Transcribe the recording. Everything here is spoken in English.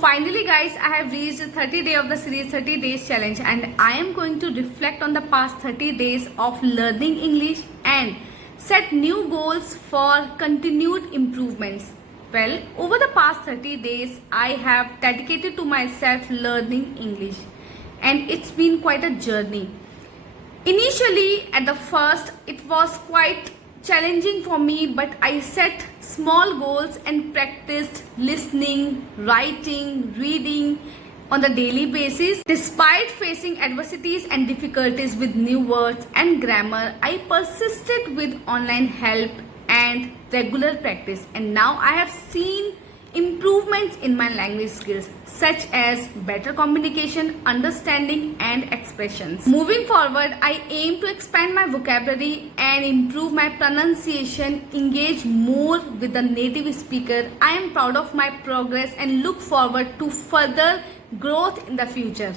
finally guys, I have reached 30 day of the series 30 days challenge, and I am going to reflect on the past 30 days of learning English and set new goals for continued improvements. Well, over the past 30 days, I have dedicated to myself learning English, and it's been quite a journey. Initially, at the first, it was quite challenging for me, but I set small goals and practiced listening, writing, reading on the daily basis. Despite facing adversities and difficulties with new words and grammar, I persisted with online help and regular practice, and now I have seen improvements in my language skills such as better communication, understanding and expressions. Moving forward, I aim to expand my vocabulary and improve my pronunciation, engage more with the native speaker. I am proud of my progress and look forward to further growth in the future.